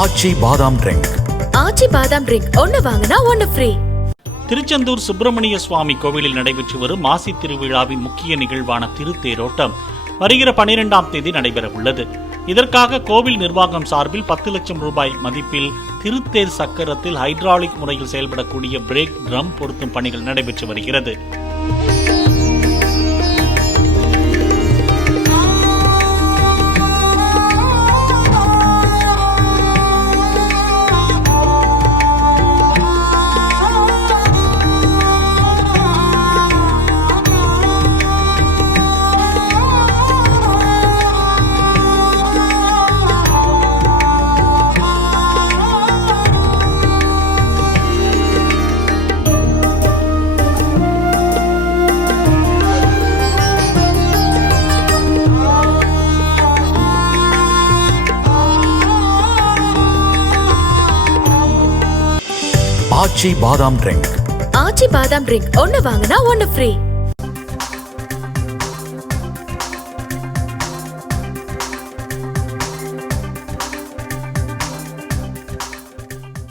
ஆச்சி பாதாம் ட்ரிங்க். ஆச்சி பாதாம் ட்ரிங்க் ஒன்னு வாங்கினா ஒன்னு ஃப்ரீ. திருச்செந்தூர் சுப்பிரமணிய சுவாமி கோவிலில் நடைபெற்று வரும் மாசி திருவிழாவின் முக்கிய நிகழ்வான திருத்தேரோட்டம் வருகிற 12ஆம் தேதி நடைபெற உள்ளது. இதற்காக கோவில் நிர்வாகம் சார்பில் 10 லட்சம் ரூபாய் மதிப்பில் திருத்தேர் சக்கரத்தில் ஹைட்ராலிக் முறையில் செயல்படக்கூடிய பிரேக் ட்ரம் பொருத்தும் பணிகள் நடைபெற்று வருகிறது. ஆச்சி பாதாம் ட்ரிங்க். ஆச்சி பாதாம் ட்ரிங்க் ஒன்னு வாங்கினா ஒன்னு ஃப்ரீ.